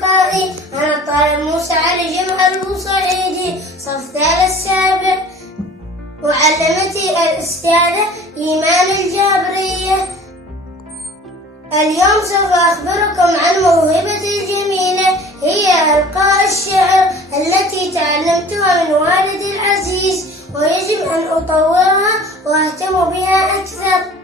أصدقائي، أنا الطالب موسى علي جمع البوصعيدي صف ثالث سابع، وعلمتي الأستاذة إيمان الجابرية. اليوم سوف أخبركم عن موهبتي الجميلة، هي إلقاء الشعر التي تعلمتها من والدي العزيز، ويجب أن أطورها وأهتم بها أكثر.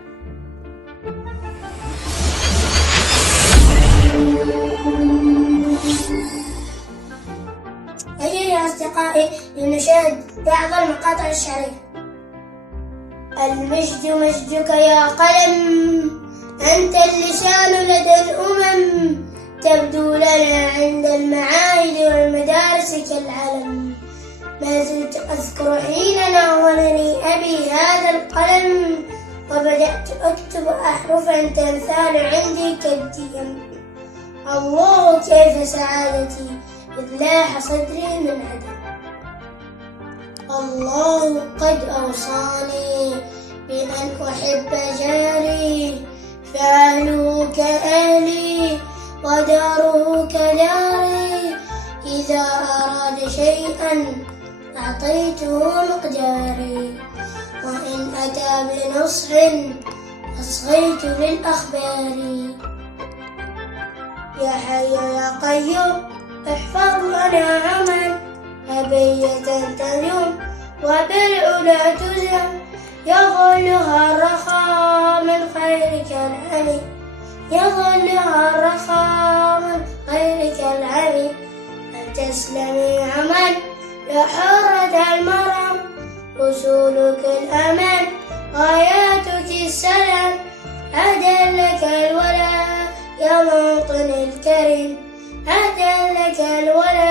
أجل يا أصدقائي لنشاهد بعض المقاطع الشعرية. المجد مجدك يا قلم، أنت اللسان لدى الأمم، تبدو لنا عند المعاهد والمدارس كالعلم. ما زلت أذكر حين ناولني أبي هذا القلم، وبدأت أكتب أحرفا تنثال عندي كالديم. الله كيف سعادتي إذ لاح صدري من عدم. الله قد أوصاني بأن أحب جاري، فأهله كأهلي وداره كداري، إذا أراد شيئا أعطيته مقداري، وإن أتى بنصح أصغيت للأخبار. يا حي يا قيوم احفظ لنا عمل، أبية تنوم وبالعلا تزم، يظلها الرخاء من خيرك العلي، يظلها الرخاء من خيرك العلي. أن تسلمي عمل يا حرة المرم، وصولك الأمل غاياتك السلام، أهدى لك الولا يا موطن الكريم، أهدى لك الولا